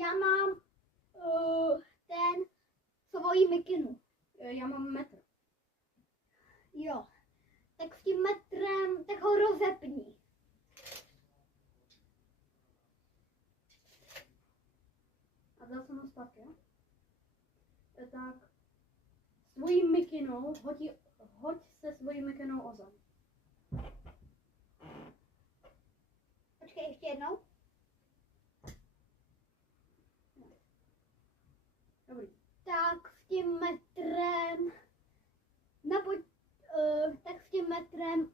Já mám ten svoji mikinu. Já mám metr. Jo. Tak s tím metrem, tak ho rozepni. A dal jsem ho zpátky, jo? Tak svojí mikinou, hoď se svojí mikinou o zem. Počkej, ještě jednou. Dobrý. Tak s tím metrem, tak s tím metrem,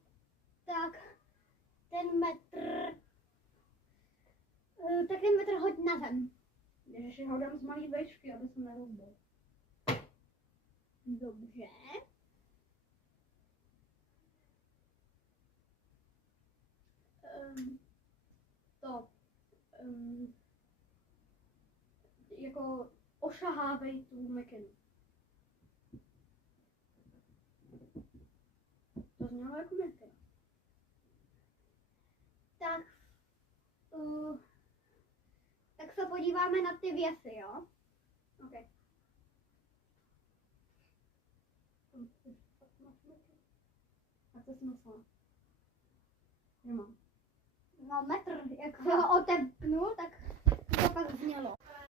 tak ten metr, tak ten metr hoď na zem. Ježiši, ho dám z malý vejšky, aby se nerozbil. Dobře. Jako ošahávej tu mikinu. To znělo jako mikina. Tak se podíváme na ty věci, jo? OK. A co jsi myslela? Že mám. No metr, jak ho otepnu, tak to pak znělo.